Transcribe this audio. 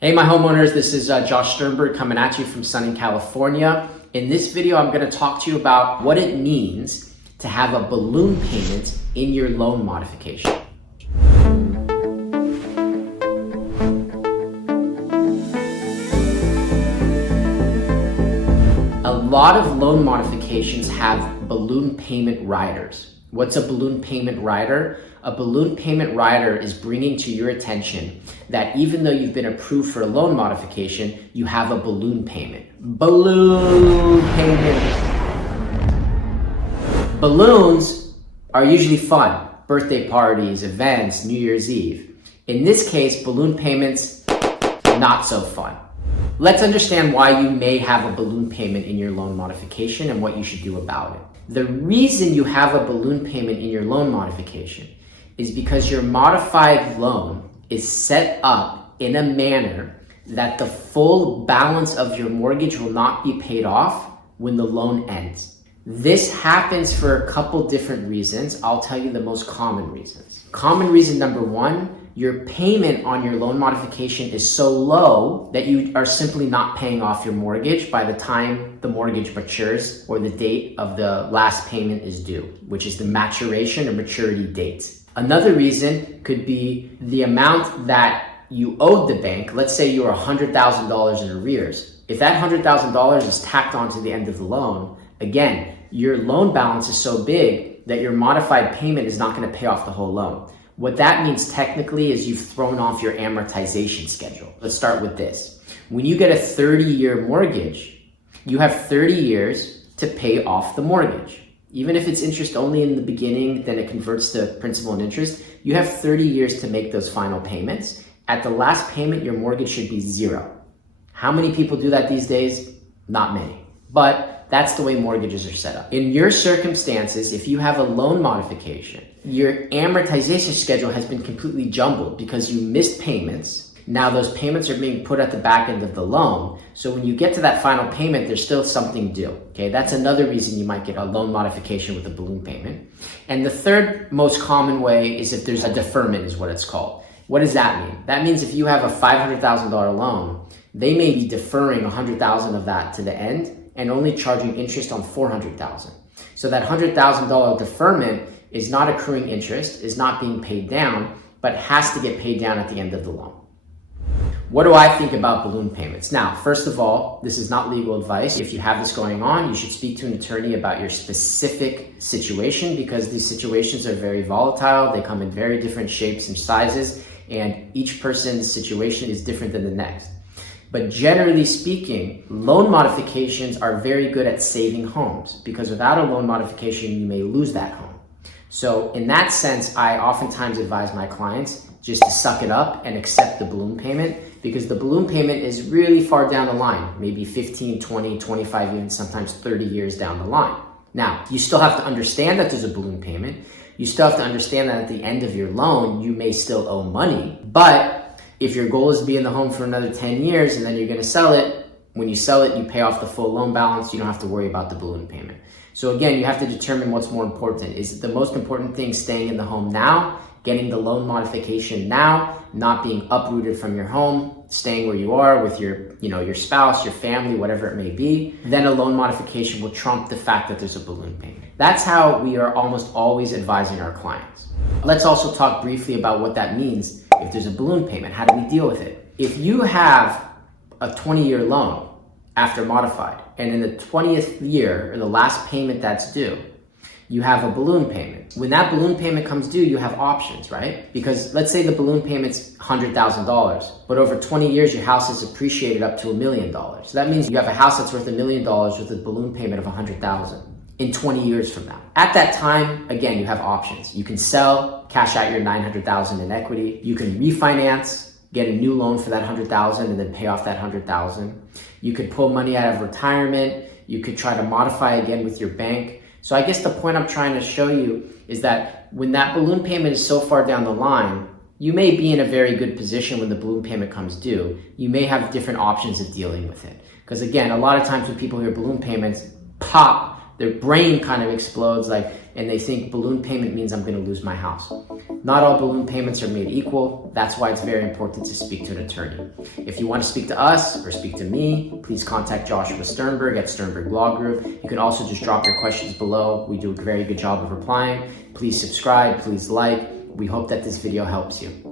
Hey, my homeowners, this is Josh Sternberg coming at you from sunny California. In this video, I'm going to talk to you about what it means to have a balloon payment in your loan modification. A lot of loan modifications have balloon payment riders. What's a balloon payment rider? A balloon payment rider is bringing to your attention that even though you've been approved for a loan modification, you have a balloon payment. Balloon payment. Balloons are usually fun. Birthday parties, events, New Year's Eve. In this case, balloon payments, not so fun. Let's understand why you may have a balloon payment in your loan modification and what you should do about it. The reason you have a balloon payment in your loan modification is because your modified loan is set up in a manner that the full balance of your mortgage will not be paid off when the loan ends. This happens for a couple different reasons. I'll tell you the most common reasons. Common reason number one, your payment on your loan modification is so low that you are simply not paying off your mortgage by the time the mortgage matures or the date of the last payment is due, which is the maturation or maturity date. Another reason could be the amount that you owed the bank. Let's say you were $100,000 in arrears. If that $100,000 is tacked on to the end of the loan, again, your loan balance is so big that your modified payment is not going to pay off the whole loan. What that means technically is you've thrown off your amortization schedule. Let's start with this. When you get a 30-year mortgage, you have 30 years to pay off the mortgage. Even if it's interest only in the beginning, then it converts to principal and interest. You have 30 years to make those final payments. At the last payment, your mortgage should be zero. How many people do that these days? Not many. But that's the way mortgages are set up. In your circumstances, if you have a loan modification, your amortization schedule has been completely jumbled because you missed payments. Now those payments are being put at the back end of the loan. So when you get to that final payment, there's still something due. Okay, that's another reason you might get a loan modification with a balloon payment. And the third most common way is if there's a deferment, is what it's called. What does that mean? That means if you have a $500,000 loan, they may be deferring $100,000 of that to the end and only charging interest on $400,000. So that $100,000 deferment is not accruing interest, is not being paid down, but has to get paid down at the end of the loan. What do I think about balloon payments? Now, first of all, this is not legal advice. If you have this going on, you should speak to an attorney about your specific situation because these situations are very volatile. They come in very different shapes and sizes, and each person's situation is different than the next. But generally speaking, loan modifications are very good at saving homes because without a loan modification, you may lose that home. So in that sense, I oftentimes advise my clients just to suck it up and accept the balloon payment because the balloon payment is really far down the line, maybe 15, 20, 25, even sometimes 30 years down the line. Now, you still have to understand that there's a balloon payment. You still have to understand that at the end of your loan, you may still owe money. But if your goal is to be in the home for another 10 years and then you're going to sell it, when you sell it, you pay off the full loan balance. You don't have to worry about the balloon payment. So again, you have to determine what's more important. Is the most important thing staying in the home now, getting the loan modification now, not being uprooted from your home, staying where you are with your spouse, your family, whatever it may be? Then a loan modification will trump the fact that there's a balloon payment. That's how we are almost always advising our clients. Let's also talk briefly about what that means if there's a balloon payment. How do we deal with it? If you have a 20-year loan after modified, and in the 20th year, or the last payment that's due, you have a balloon payment. When that balloon payment comes due, you have options, right? Because let's say the balloon payment's $100,000, but over 20 years, your house is appreciated up to $1 million. So that means you have a house that's worth $1 million with a balloon payment of $100,000 in 20 years from now. At that time, again, you have options. You can sell, cash out your $900,000 in equity. You can refinance, get a new loan for that $100,000 and then pay off that $100,000. You could pull money out of retirement. You could try to modify again with your bank. So I guess the point I'm trying to show you is that when that balloon payment is so far down the line, you may be in a very good position when the balloon payment comes due. You may have different options of dealing with it. Because again, a lot of times when people hear balloon payments pop, their brain kind of explodes like, and they think balloon payment means I'm going to lose my house. Not all balloon payments are made equal. That's why it's very important to speak to an attorney. If you want to speak to us or speak to me, please contact Joshua Sternberg at Sternberg Law Group. You can also just drop your questions below. We do a very good job of replying. Please subscribe, please like. We hope that this video helps you.